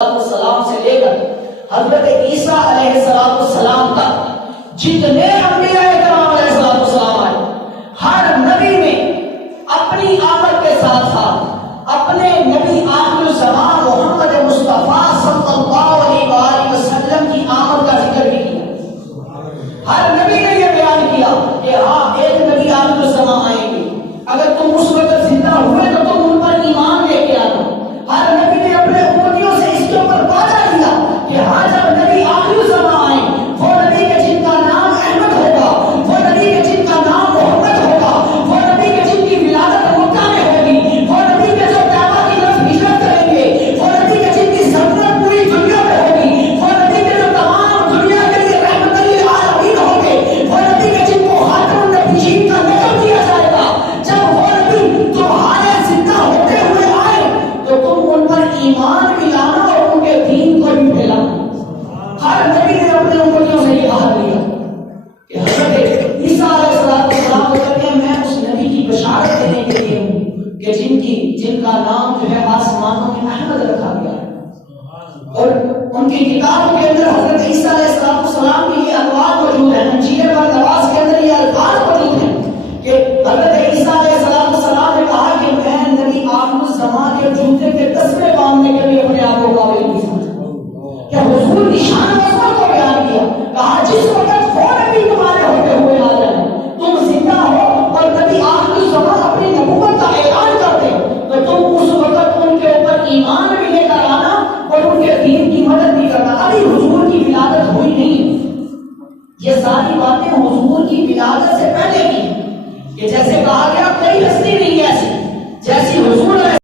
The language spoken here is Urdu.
السلام سے لے کر حضرت عیسیٰ علیہ السلام تک جتنے انبیاء کرام علیہ السلام آئے، ہر نبی نے اپنی آمد کے ساتھ ساتھ اپنے نبی آخر الزمان محمد مصطفیٰ صلی اللہ علیہ وآلہ وسلم کی آمد کا ذکر بھی کیا۔ ہر نبی نے یہ بیان کیا کہ ہاں ایک نبی آخر الزمان آئیں گے، اگر تم اس وقت زندہ ہوئے تو تم ان پر ایمان لے کے آنا۔ ہر نبی نے اپنے امتیوں سے اس کے اوپر وعدہ لیا کہ ہاں جب نبی آخر الزمان آئیں، وہ نبی کے جن کا نام احمد ہوگا، وہ نبی کے جن کا نام محمد ہوگا، وہ نبی کے جن کی ولادت مکہ میں ہوگی، وہ نبی کے جو کعبہ کی طرف ہجرت کریں گے، وہ نبی کے جن کی سلطنت پوری دنیا میں ہوگی، وہ نبی کے جو تمام دنیا کے لیے رحمت للعالمین ہوں گے، وہ نبی کے جن کو خاتم النبیین کا لقب دیا جائے گا، جب وہ نبی تمہارے زندہ ہوتے ہوئے آئے تو تم ان پر ایمان بھی لانا اور ان کے دین کو بھی پھیلانا۔ ہر نبی نے اپنے امتیوں سے یہ عہد لیا کہ حضرت عیسیٰ علیہ السلام کہتے ہیں میں اس نبی کی بشارت دینے کے لیے ہوں کہ جن کا نام جو ہے آسمانوں میں احمد رکھا گیا ہے، اور ان کی کتابوں کے اندر حضرت عیسیٰ علیہ